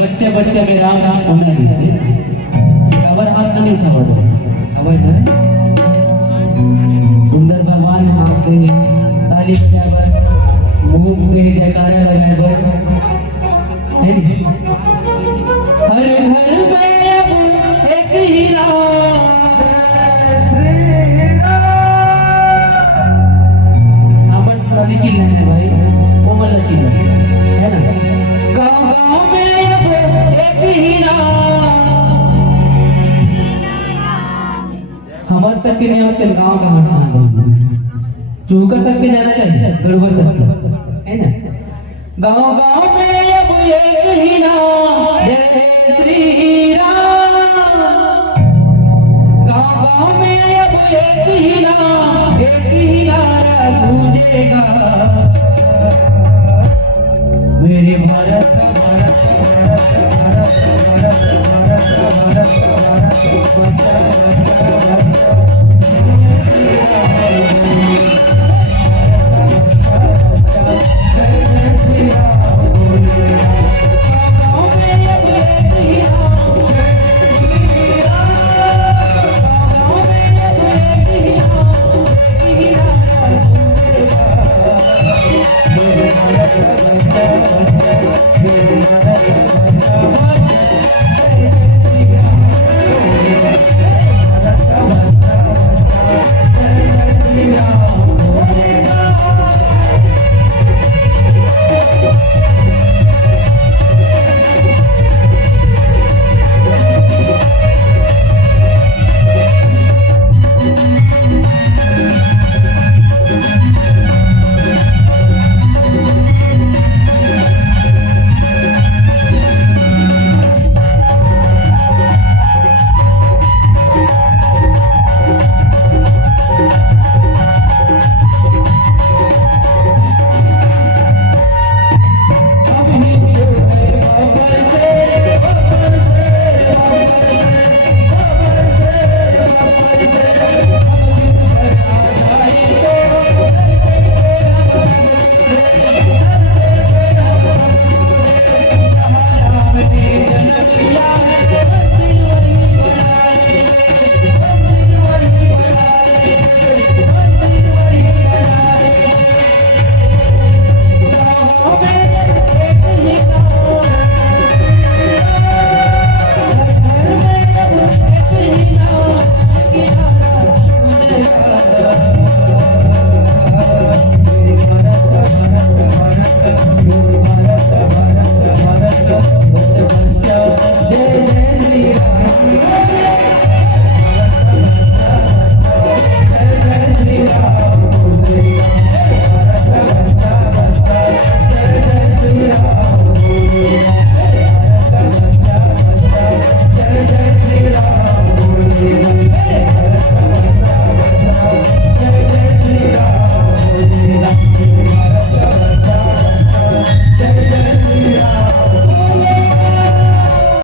बच्चे बच्चे में राम राम होने लगे। खबर हाथ नहीं उठा दो अवैध है। सुंदर भगवान हाथ दे ताली बजाकर मुंह पूरे जयकारा लगाए बस हर घर में एक ही राम अमन पुरानी की है भाई कोमल की है ना। गाँव गाँव में एक ही राम हमारे तक के नहीं आते गाँव कहाँ चौका तक के जाना चाहिए गड़बड़ तक है ना। गाँव गाँव में अब एक ही नाम